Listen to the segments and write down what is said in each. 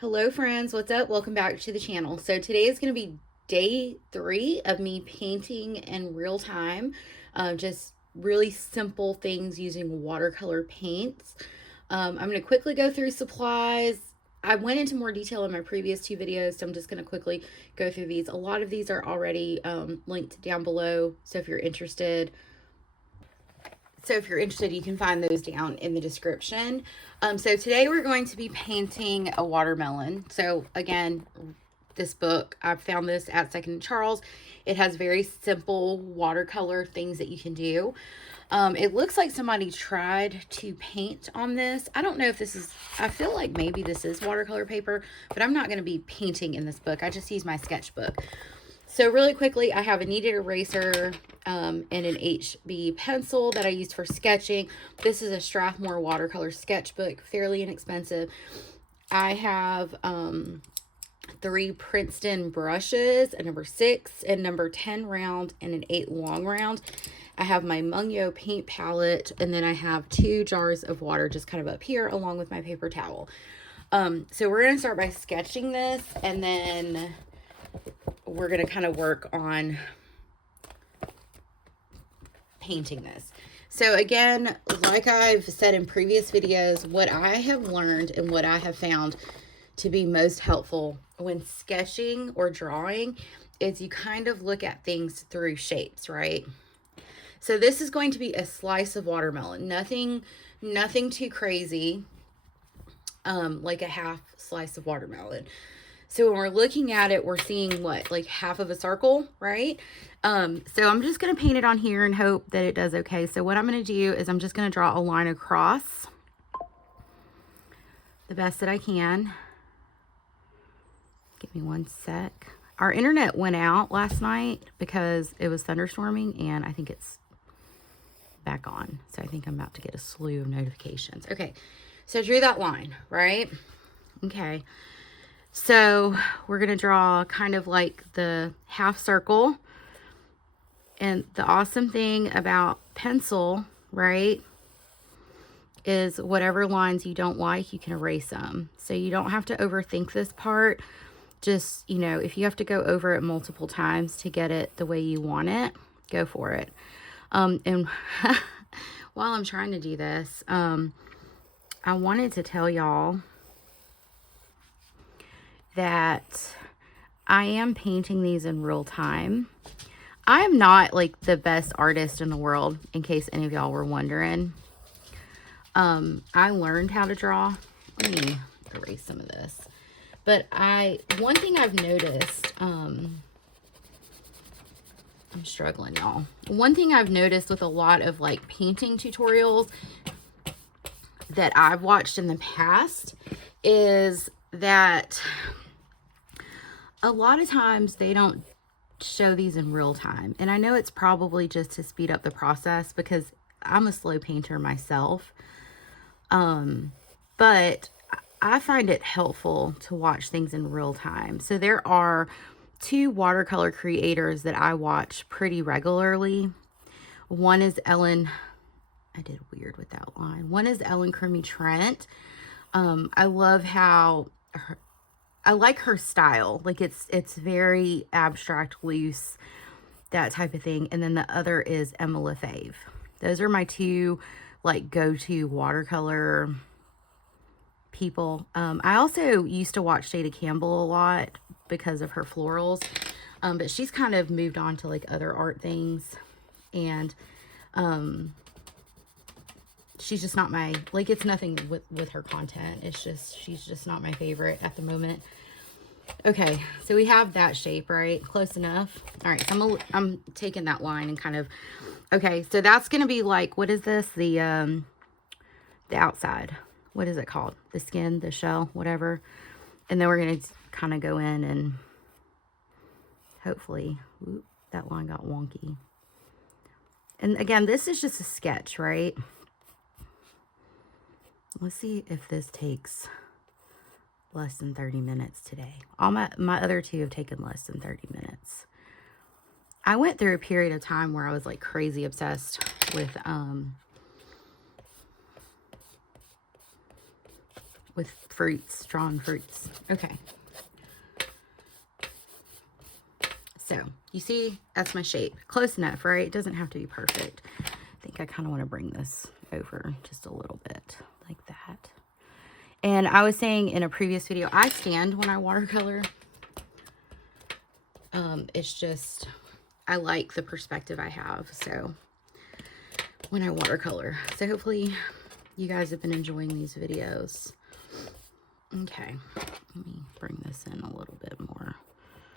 Hello friends, what's up? Welcome back to the channel. So today is going to be day 3 of me painting in real time. Just really simple things using watercolor paints. I'm going to quickly go through supplies. I went into more detail in my previous 2 videos, so I'm just going to quickly go through these. A lot of these are already linked down below, so if you're interested, you can find those down in the description. So today we're going to be painting a watermelon. So again, this book, I found this at Second Charles. It has very simple watercolor things that you can do. It looks like somebody tried to paint on this. I don't know if this is, I feel like maybe this is watercolor paper, but I'm not going to be painting in this book. I just use my sketchbook. So really quickly, I have a kneaded eraser and an HB pencil that I use for sketching. This is a Strathmore watercolor sketchbook, fairly inexpensive. I have 3 Princeton brushes, a number 6 and number 10 round and an 8 long round. I have my Mungyo paint palette, and then I have 2 jars of water just kind of up here along with my paper towel. So we're going to start by sketching this, and then we're going to kind of work on painting this. So again, like I've said in previous videos, what I have learned and what I have found to be most helpful when sketching or drawing is you kind of look at things through shapes, right? So this is going to be a slice of watermelon, nothing too crazy, like a half slice of watermelon. So when we're looking at it, we're seeing what, like half of a circle, right? So I'm just going to paint it on here and hope that it does okay. So what I'm going to do is I'm just going to draw a line across the best that I can. Give me one sec. Our internet went out last night because it was thunderstorming, and I think it's back on. So I think I'm about to get a slew of notifications. Okay, so I drew that line, right? Okay. So we're going to draw kind of like the half circle. And the awesome thing about pencil, right, is whatever lines you don't like, you can erase them. So you don't have to overthink this part. Just, you know, if you have to go over it multiple times to get it the way you want it, go for it. And while I'm trying to do this, I wanted to tell y'all that I am painting these in real time. I am not like the best artist in the world, in case any of y'all were wondering. I learned how to draw. Let me erase some of this. But one thing I've noticed, I'm struggling, y'all. One thing I've noticed with a lot of like painting tutorials that I've watched in the past is that a lot of times they don't show these in real time. And I know it's probably just to speed up the process because I'm a slow painter myself. But I find it helpful to watch things in real time. So there are 2 watercolor creators that I watch pretty regularly. One is Ellen, I did weird with that line. One is Ellen Crummy Trent. I love how I like her style. Like it's very abstract, loose, that type of thing. And then the other is Emma Lefebvre. Those are my 2 like go-to watercolor people. I also used to watch Jada Campbell a lot because of her florals. But she's kind of moved on to like other art things. And she's just not my, like, it's nothing with her content. It's just, she's just not my favorite at the moment. Okay, so we have that shape, right? Close enough. All right, so I'm taking that line and kind of, okay, so that's going to be like, what is this? The outside. What is it called? The skin, the shell, whatever. And then we're going to kind of go in and hopefully, whoop, that line got wonky. And again, this is just a sketch, right? Let's see if this takes less than 30 minutes today. All my other 2 have taken less than 30 minutes. I went through a period of time where I was like crazy obsessed with fruits, drawn fruits. Okay. So, you see, that's my shape. Close enough, right? It doesn't have to be perfect. I think I kind of want to bring this over just a little bit, like that. And I was saying in a previous video, I stand when I watercolor. It's just, I like the perspective I have, so when I watercolor. So hopefully you guys have been enjoying these videos. Okay, let me bring this in a little bit more.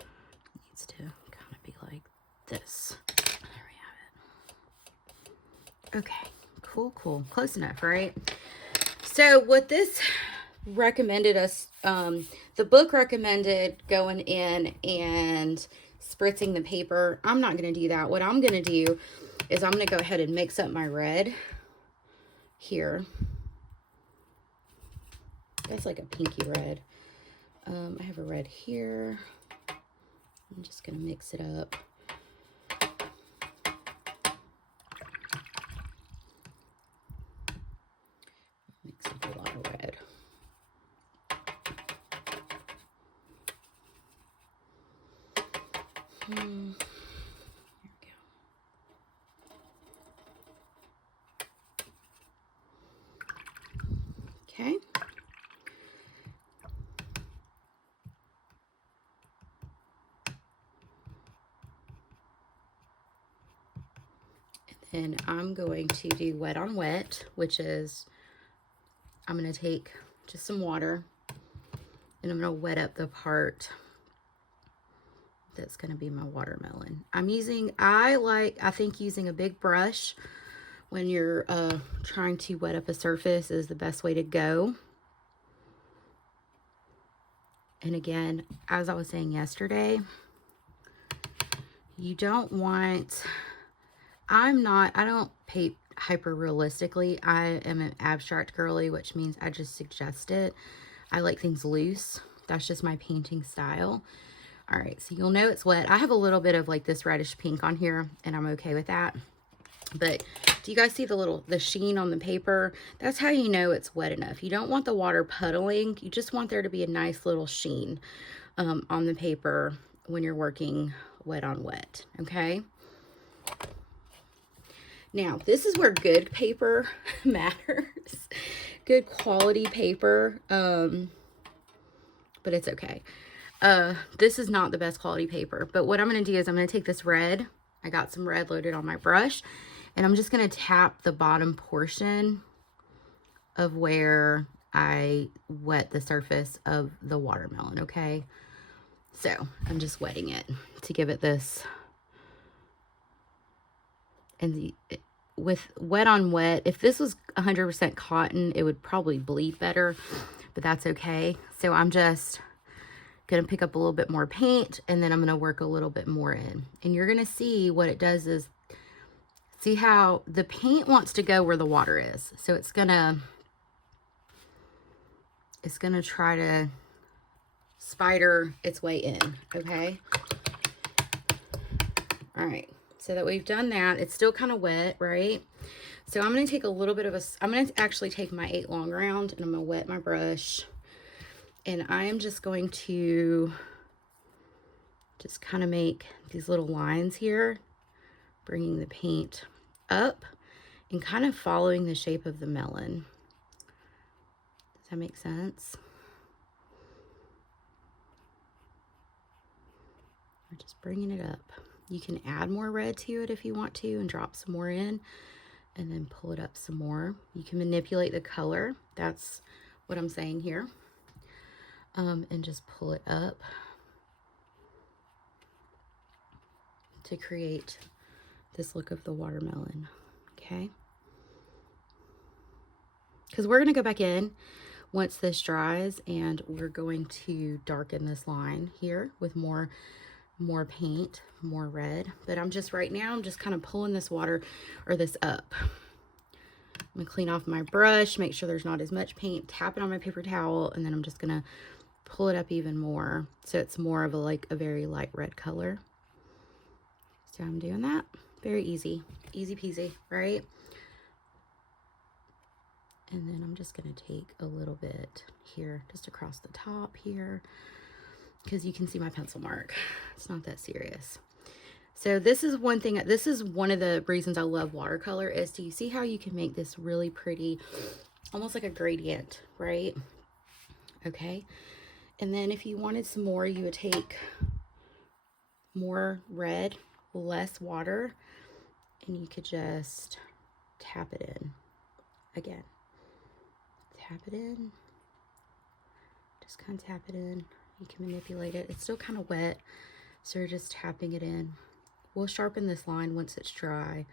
It needs to kind of be like this. There we have it. Okay, cool, cool. Close enough, right? So what this recommended us, the book recommended going in and spritzing the paper. I'm not going to do that. What I'm going to do is I'm going to go ahead and mix up my red here. That's like a pinky red. I have a red here. I'm just going to mix it up. Mix up a lot of red. There we go. Okay. And I'm going to do wet on wet, which is, I'm going to take just some water and I'm going to wet up the part that's going to be my watermelon. I'm using, I think using a big brush when you're trying to wet up a surface is the best way to go. And again, as I was saying yesterday, you don't want, I don't paint hyper realistically. I am an abstract girly, which means I just suggest it. I like things loose. That's just my painting style. All right, so you'll know it's wet. I have a little bit of like this reddish pink on here, and I'm okay with that. But do you guys see the sheen on the paper? That's how you know it's wet enough. You don't want the water puddling. You just want there to be a nice little sheen on the paper when you're working wet on wet, okay? Now, this is where good paper matters. Good quality paper, but it's okay. This is not the best quality paper, but what I'm going to do is I'm going to take this red. I got some red loaded on my brush, and I'm just going to tap the bottom portion of where I wet the surface of the watermelon, okay? So I'm just wetting it to give it this. And with wet on wet, if this was 100% cotton, it would probably bleed better, but that's okay. So I'm just going to pick up a little bit more paint, and then I'm going to work a little bit more in. And you're going to see what it does is, see how the paint wants to go where the water is. So it's going to try to spider its way in, okay? All right. So that we've done that, it's still kind of wet, right? So I'm going to take a little bit of I'm going to actually take my 8 long round, and I'm going to wet my brush. And I am just going to just kind of make these little lines here, bringing the paint up and kind of following the shape of the melon. Does that make sense? We're just bringing it up. You can add more red to it if you want to and drop some more in and then pull it up some more. You can manipulate the color. That's what I'm saying here. And just pull it up to create this look of the watermelon, okay? Because we're going to go back in once this dries, and we're going to darken this line here with more paint, more red. But I'm just, right now, I'm just kind of pulling this water, or this up. I'm going to clean off my brush, make sure there's not as much paint, tap it on my paper towel, and then I'm just going to pull it up even more so it's more of a very light red color. So I'm doing that. Very easy peasy, right? And then I'm just going to take a little bit here, just across the top here, because you can see my pencil mark. It's not that serious. So this is one thing, this is one of the reasons I love watercolor, is do you see how you can make this really pretty, almost like a gradient, right? Okay. And then if you wanted some more, you would take more red, less water, and you could just tap it in again. Tap it in. Just kind of tap it in. You can manipulate it. It's still kind of wet, so you're just tapping it in. We'll sharpen this line once it's dry,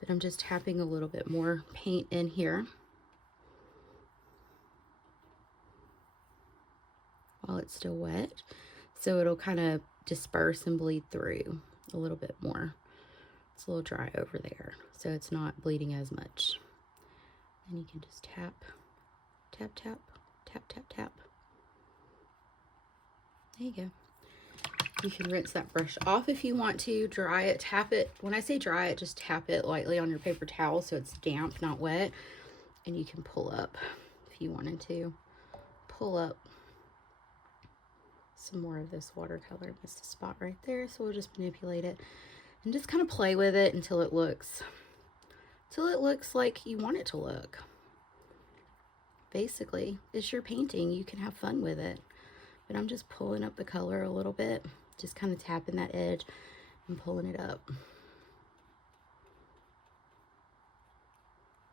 but I'm just tapping a little bit more paint in here while it's still wet, so it'll kind of disperse and bleed through a little bit more. It's a little dry over there, so it's not bleeding as much. And you can just tap, tap, tap, tap, tap, tap. There you go. You can rinse that brush off if you want to, dry it, tap it. When I say dry it, just tap it lightly on your paper towel so it's damp, not wet. And you can pull up if you wanted to. Pull up some more of this watercolor. Missed a spot right there, so we'll just manipulate it and just kind of play with it until it looks like you want it to look. Basically, it's your painting. You can have fun with it. But I'm just pulling up the color a little bit, just kind of tapping that edge and pulling it up.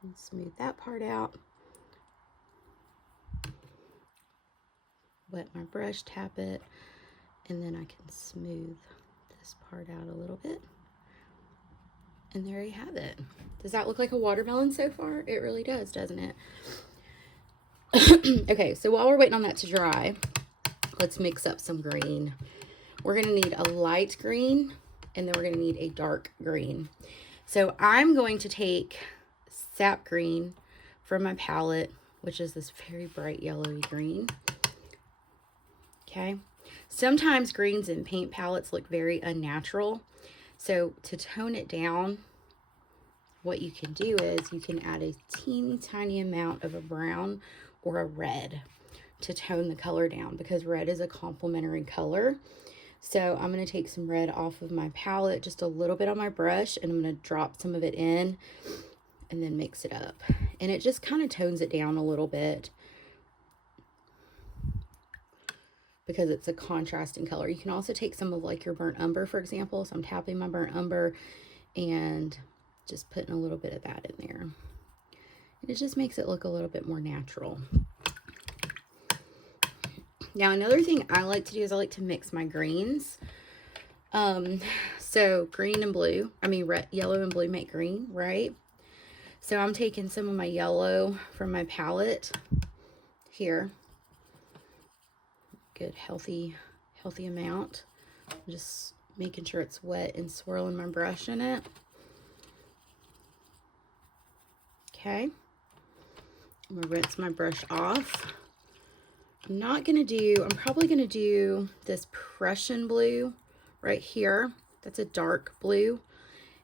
And smooth that part out. Wet my brush, tap it, and then I can smooth this part out a little bit. And there you have it. Does that look like a watermelon so far? It really does, doesn't it? Okay, so while we're waiting on that to dry, let's mix up some green. We're going to need a light green, and then we're going to need a dark green. So I'm going to take sap green from my palette, which is this very bright yellowy green. Okay. Sometimes greens in paint palettes look very unnatural. So to tone it down, what you can do is you can add a teeny tiny amount of a brown or a red to tone the color down, because red is a complementary color. So I'm going to take some red off of my palette, just a little bit on my brush, and I'm going to drop some of it in and then mix it up. And it just kind of tones it down a little bit because it's a contrasting color. You can also take some of like your burnt umber, for example. So I'm tapping my burnt umber and just putting a little bit of that in there. And it just makes it look a little bit more natural. Now, another thing I like to do is I like to mix my greens. So green and blue, yellow and blue make green, right? So I'm taking some of my yellow from my palette here. Good, healthy amount. Just making sure it's wet and swirling my brush in it. Okay. I'm gonna rinse my brush off. I'm probably gonna do this Prussian blue right here. That's a dark blue.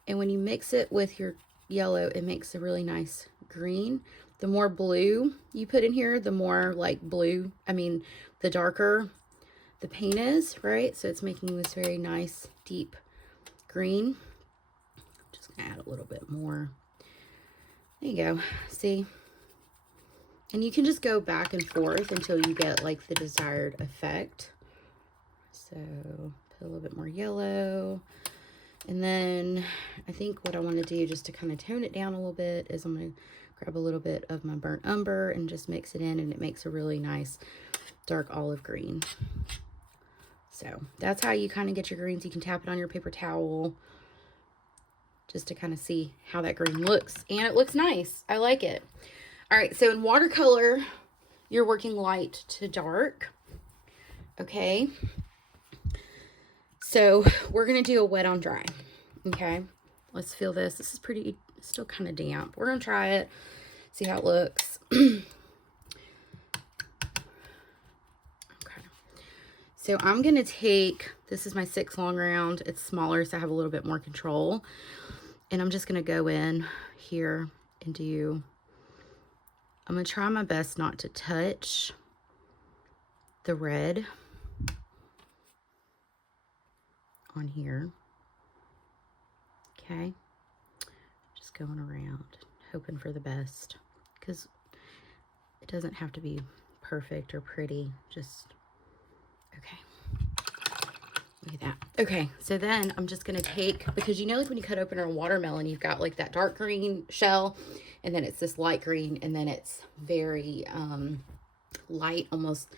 And when you mix it with your yellow, it makes a really nice green. The more blue you put in here, the more like blue, the darker the paint is, right? So it's making this very nice, deep green. Just gonna add a little bit more. There you go, see? And you can just go back and forth until you get like the desired effect. So put a little bit more yellow. And then I think what I want to do just to kind of tone it down a little bit is I'm going to grab a little bit of my burnt umber and just mix it in, and it makes a really nice dark olive green. So that's how you kind of get your greens. You can tap it on your paper towel just to kind of see how that green looks. And it looks nice. I like it. All right, so in watercolor, you're working light to dark, okay? So we're gonna do a wet on dry, okay? Let's feel this. This is pretty, still kind of damp. We're gonna try it, see how it looks. Okay, so I'm gonna take, this is my 6 long round. It's smaller, so I have a little bit more control. And I'm just gonna go in here and do I'm going to try my best not to touch the red on here. Okay. Just going around, hoping for the best, because it doesn't have to be perfect or pretty. Just, okay. Look at that. Okay, so then I'm just gonna take, because you know, like when you cut open a watermelon, you've got like that dark green shell, and then it's this light green, and then it's very light, almost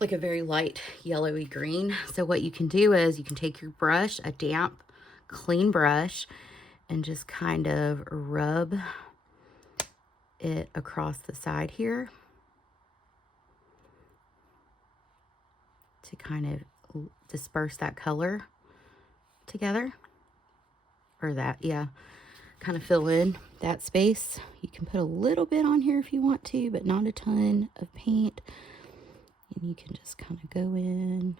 like a very light yellowy green. So what you can do is you can take your brush, a damp, clean brush, and just kind of rub it across the side here to kind of disperse that color together, or that, yeah, kind of fill in that space. You can put a little bit on here if you want to, but not a ton of paint. And you can just kind of go in.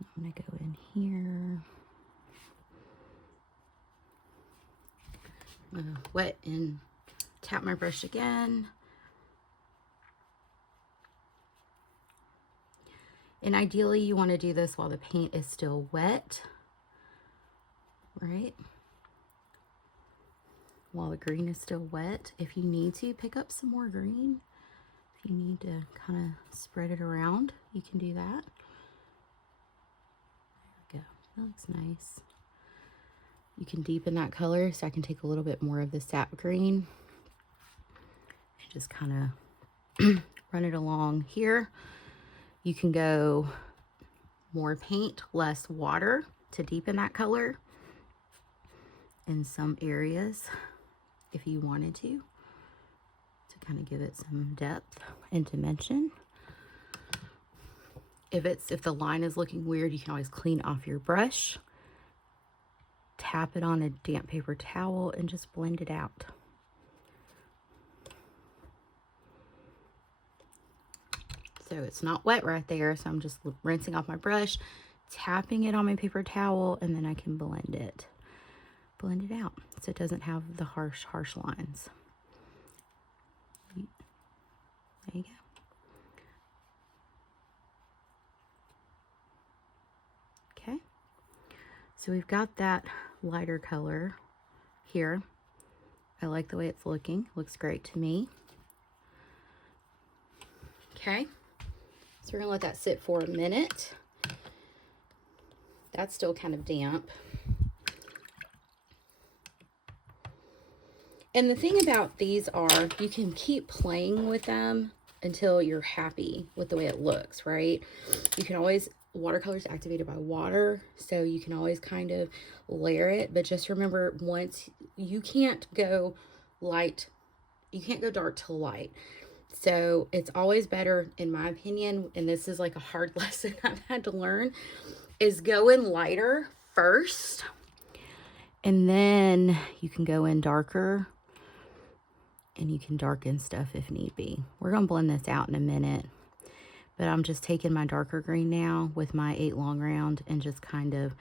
I'm gonna go in here. I'm gonna wet and tap my brush again. And ideally you want to do this while the paint is still wet, right? While the green is still wet. If you need to, pick up some more green. If you need to kind of spread it around, you can do that. There we go. That looks nice. You can deepen that color, so I can take a little bit more of the sap green and just kind of run it along here. You can go more paint, less water to deepen that color in some areas if you wanted to kind of give it some depth and dimension. If the line is looking weird, you can always clean off your brush, tap it on a damp paper towel, and just blend it out. So it's not wet right there, so I'm just rinsing off my brush, tapping it on my paper towel, and then I can blend it out so it doesn't have the harsh lines. There you go. Okay, so we've got that lighter color here. I like the way it's looking. Looks great to me. Okay, so we're gonna let that sit for a minute. That's still kind of damp. And the thing about these are you can keep playing with them until you're happy with the way it looks, right? You can always, watercolor is activated by water, so you can always kind of layer it, but just remember, once you can't go light, you can't go dark to light. So it's always better, in my opinion, and this is like a hard lesson I've had to learn, is go in lighter first, and then you can go in darker, and you can darken stuff if need be. We're gonna blend this out in a minute, but I'm just taking my darker green now with my 8 long round and just kind of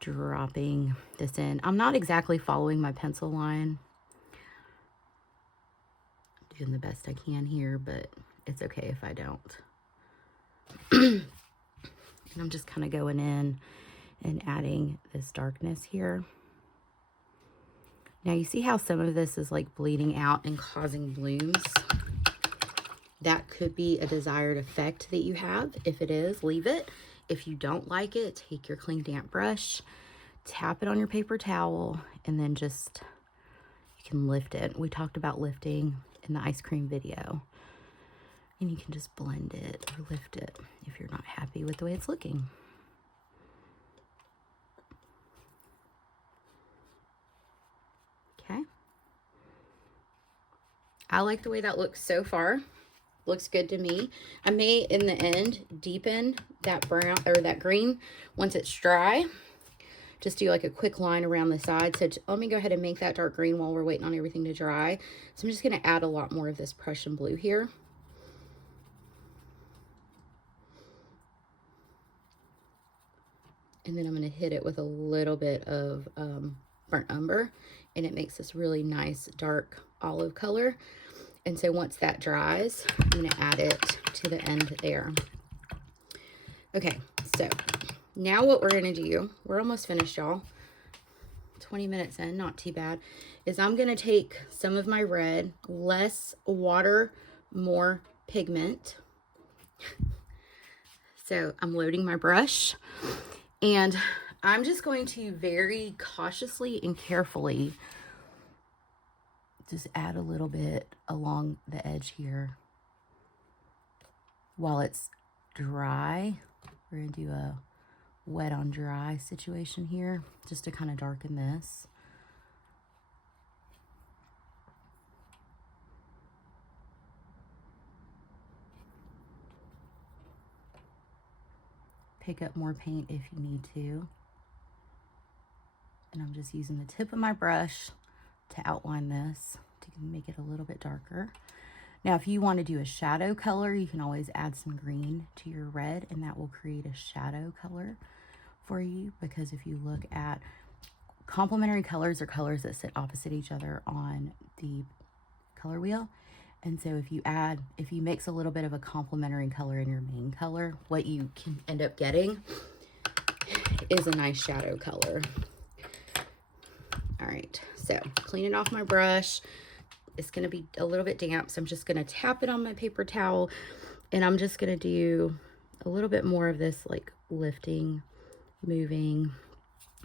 dropping this in. I'm not exactly following my pencil line. I'm doing the best I can here, but it's okay if I don't. And I'm just kind of going in and adding this darkness here. Now you see how some of this is like bleeding out and causing blooms? That could be a desired effect that you have. If it is, leave it. If you don't like it, take your clean damp brush, tap it on your paper towel, and then just, you can lift it. We talked about lifting in the ice cream video. And you can just blend it or lift it if you're not happy with the way it's looking. Okay. I like the way that looks so far. Looks good to me. I may, in the end, deepen that brown or that green once it's dry. Just do like a quick line around the side. So let me go ahead and make that dark green while we're waiting on everything to dry. So I'm just going to add a lot more of this Prussian blue here. And then I'm going to hit it with a little bit of burnt umber, and it makes this really nice dark olive color. And so once that dries, I'm going to add it to the end there. Okay, so now what we're going to do, we're almost finished, y'all. 20 minutes in, not too bad, is I'm going to take some of my red, less water, more pigment. So I'm loading my brush, and I'm just going to very cautiously and carefully just add a little bit along the edge here. While it's dry, we're going to do a wet on dry situation here, just to kind of darken this. Pick up more paint if you need to. And I'm just using the tip of my brush to outline this to make it a little bit darker. Now, if you want to do a shadow color, you can always add some green to your red, and that will create a shadow color for you, because if you look at complementary colors, or colors that sit opposite each other on the color wheel. And so if you mix a little bit of a complementary color in your main color, what you can end up getting is a nice shadow color. All right, so cleaning off my brush. It's going to be a little bit damp, so I'm just going to tap it on my paper towel, and I'm just going to do a little bit more of this, like lifting, moving.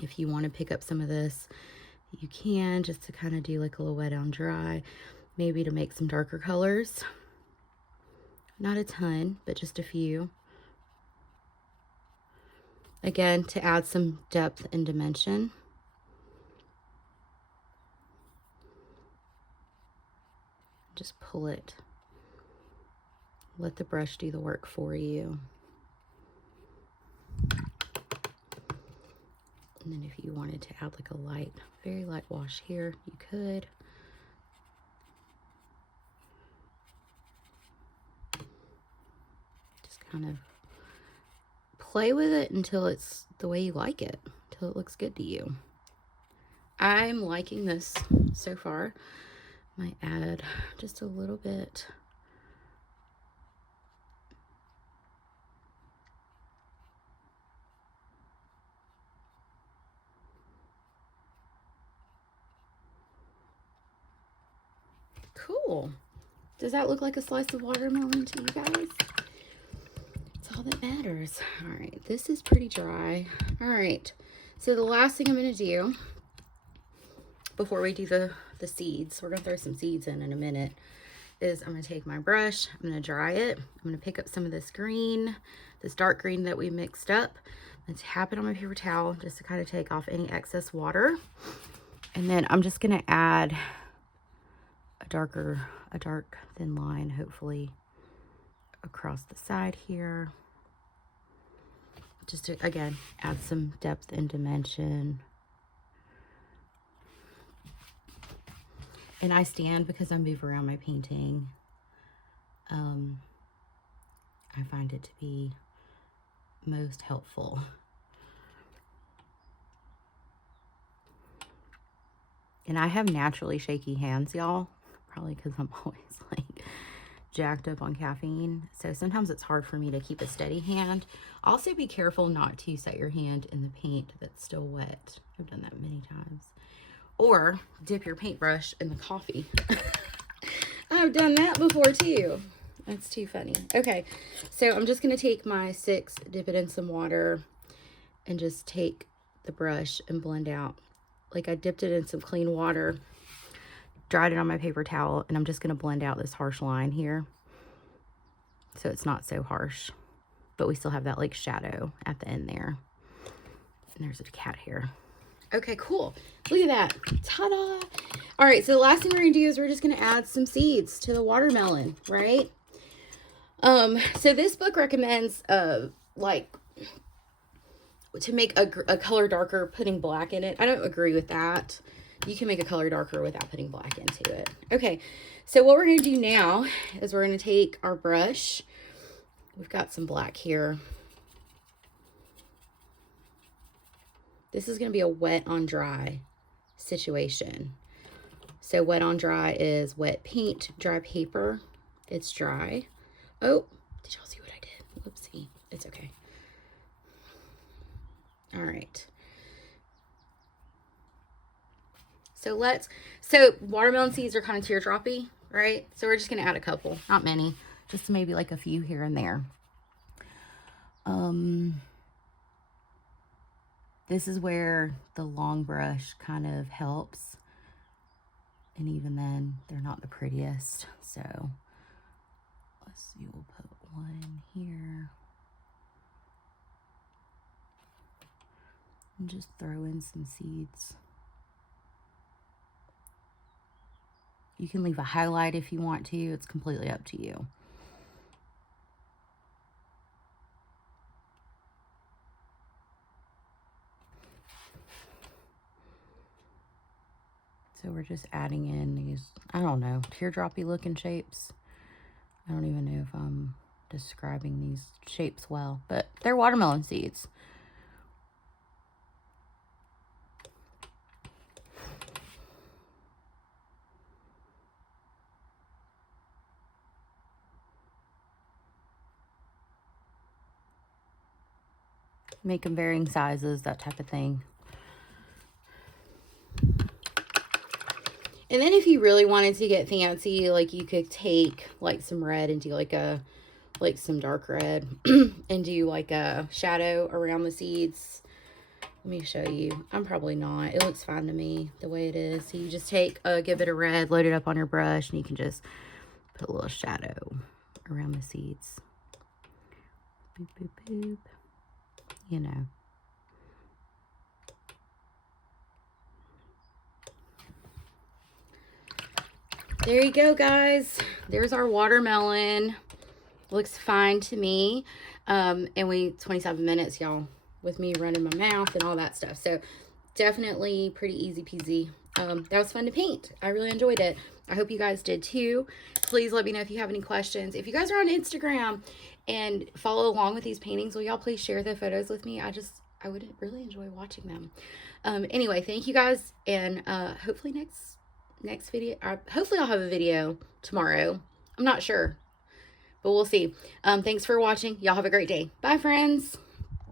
If you want to pick up some of this, you can, just to kind of do like a little wet on dry, maybe to make some darker colors. Not a ton, but just a few. Again, to add some depth and dimension. Just pull it. Let the brush do the work for you. And then if you wanted to add like a light, very light wash here, you could. Just kind of play with it until it's the way you like it, until it looks good to you. I'm liking this so far. Might add just a little bit. Cool. Does that look like a slice of watermelon to you guys? It's all that matters. All right, this is pretty dry. All right, so the last thing I'm going to do before we do the seeds, we're going to throw some seeds in a minute, is I'm going to take my brush, I'm going to dry it, I'm going to pick up some of this green, this dark green that we mixed up, and tap it on my paper towel just to kind of take off any excess water. And then I'm just going to add a dark thin line, hopefully across the side here, just to, again, add some depth and dimension. And I stand because I move around my painting. I find it to be most helpful. And I have naturally shaky hands, y'all. Probably because I'm always like jacked up on caffeine. So sometimes it's hard for me to keep a steady hand. Also be careful not to set your hand in the paint that's still wet. I've done that many times. Or dip your paintbrush in the coffee. I've done that before too. That's too funny. Okay, so I'm just going to take my 6, dip it in some water, and just take the brush and blend out. Like I dipped it in some clean water, dried it on my paper towel, and I'm just going to blend out this harsh line here. So it's not so harsh, but we still have that like shadow at the end there. And there's a cat hair. Okay, cool. Look at that. Ta-da! All right, so the last thing we're going to do is we're just going to add some seeds to the watermelon, right? So this book recommends, like, to make a color darker, putting black in it. I don't agree with that. You can make a color darker without putting black into it. Okay, so what we're going to do now is we're going to take our brush. We've got some black here. This is going to be a wet on dry situation. So wet on dry is wet paint, dry paper. It's dry. Oh, did y'all see what I did? Whoopsie. It's okay. All right. So watermelon seeds are kind of teardroppy, right? So we're just going to add a couple, not many, just maybe like a few here and there. This is where the long brush kind of helps. And even then, they're not the prettiest. So let's see, we'll put one here. And just throw in some seeds. You can leave a highlight if you want to. It's completely up to you. So we're just adding in these, I don't know, teardroppy looking shapes. I don't even know if I'm describing these shapes well, but they're watermelon seeds. Make them varying sizes, that type of thing. And then if you really wanted to get fancy, like you could take like some red and do like some dark red and do like a shadow around the seeds. Let me show you. I'm probably not. It looks fine to me the way it is. So you just take, give it a red, load it up on your brush, and you can just put a little shadow around the seeds. Boop, boop, boop. You know. There you go, guys. There's our watermelon. Looks fine to me. And 27 minutes, y'all, with me running my mouth and all that stuff. So definitely pretty easy peasy. That was fun to paint. I really enjoyed it. I hope you guys did too. Please let me know if you have any questions. If you guys are on Instagram and follow along with these paintings, will y'all please share the photos with me? I would really enjoy watching them. Anyway, thank you guys. And hopefully next video, hopefully I'll have a video tomorrow. I'm not sure, but we'll see. Thanks for watching. Y'all have a great day. Bye, friends.